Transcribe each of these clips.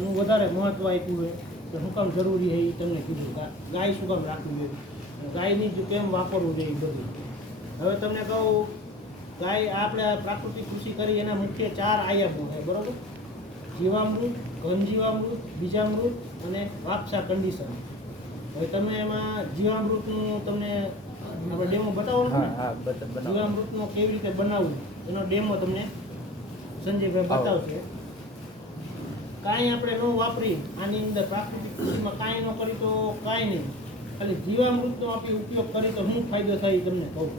નું વધારે મહત્વ આપ્યું હોય કે શું કામ જરૂરી છે એ તમને કીધું ગાય શું કામ રાખવી જોઈએ, ગાયની જ કેમ વાપરવું જોઈએ બધું. હવે તમને કહું, ગાય આપણે આ પ્રાકૃતિક કૃષિ કરી એના મુખ્ય 4 આયામો છે, બરાબર? જીવામૃત, ઘન જીવામૃત, બીજામૃત અને વાપસા કન્ડિશન. હવે તમે એમાં જીવામૃતનું તમને આપણે ડેમો બતાવો ને, જીવામૃતનો કેવી રીતે બનાવવું એનો ડેમો તમને સંજયભાઈ બતાવશે. કાંઈ આપણે ન વાપરી આની અંદર પ્રાકૃતિક કૃષિમાં કાંઈ ન કરી તો કાંઈ નહીં, ખાલી જીવામૃતનો આપણે ઉપયોગ કરી તો શું ફાયદો થાય તમને કહું.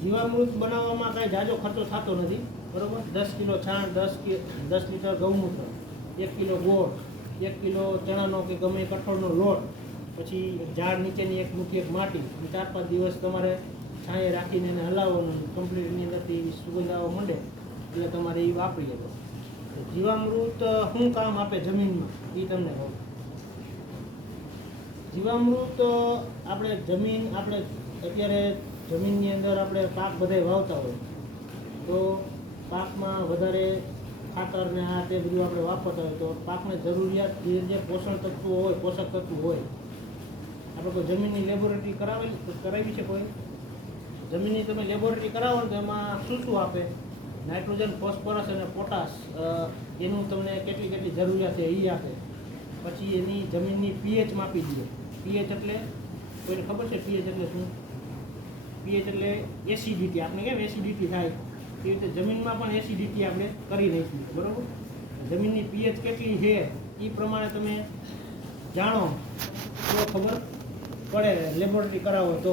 જીવામૃત બનાવવામાં કાંઈ જાજો ખર્ચો થતો નથી, બરાબર? 10 કિલો છાણ, 10 લીટર ગૌમૂત્ર, 1 કિલો ગોળ, 1 કિલો ચણાનો કે ગમે કઠોળનો લોટ, પછી ઝાડ નીચેની એક મુઠ્ઠી એક માટી, 4-5 દિવસ તમારે છાંયે રાખીને એને હલાવવાનું, કમ્પ્લીટ એની અંદરથી સુગંધ આવવા માંડે એટલે તમારે એ વાપરી શકો. જીવામૃત શું કામ આપે જમીનમાં એ તમને કહું. જીવામૃત આપણે અત્યારે જમીનની અંદર આપણે પાક બધાય વાવતા હોય તો પાકમાં વધારે ખાતર ને આ તે બધું આપણે વાપરતા હોય તો પાકને જરૂરિયાત જે પોષક તત્વો હોય આપણે કોઈ જમીનની લેબોરેટરી કરાવી છે કોઈ? જમીનની તમે લેબોરેટરી કરાવો ને તો એમાં શું આપે? નાઇટ્રોજન, ફોસ્ફરસ અને પોટાશ, એનું તમને કેટલી જરૂરિયાત છે એ આપે. પછી એની જમીનની પીએચ માપી દઈએ. પીએચ એટલે કોઈને ખબર છે પીએચ એટલે શું? પીએચ એટલે એસિડિટી. આપણે કેમ એસિડિટી થાય એ રીતે જમીનમાં પણ એસિડિટી આપણે કરી નાખીએ, બરાબર? જમીનની પીએચ કેટલી છે એ પ્રમાણે તમે જાણો તો ખબર પડે, લેબોરેટરી કરાવો તો.